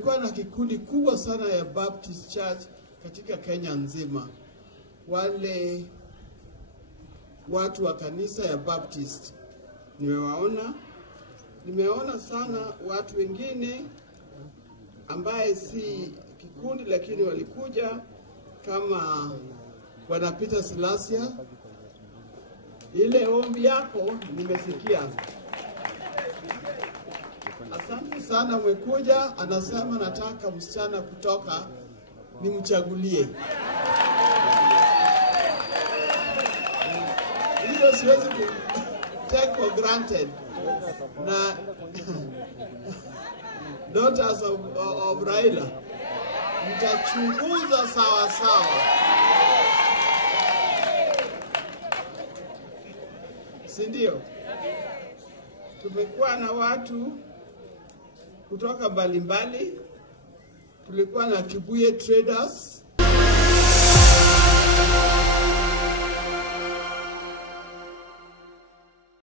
tumekuwa na kikundi kubwa sana ya Baptist Church katika Kenya nzima. Wale watu wa kanisa ya Baptist nimeona sana watu wengine ambaye si kikundi lakini walikuja kama Bwana Peter Silasia. Ile ombi yako nimesikia. Asante sana, umekuja. Anasema nataka msichana kutoka nimchagulie. Hiyo siwezi take for granted. Na daughters of Raila, mtachunguza sawa sawa. Sindio? Tumekuwa na watu kutoka mbalimbali. Tulikuwa na Kibuye Traders,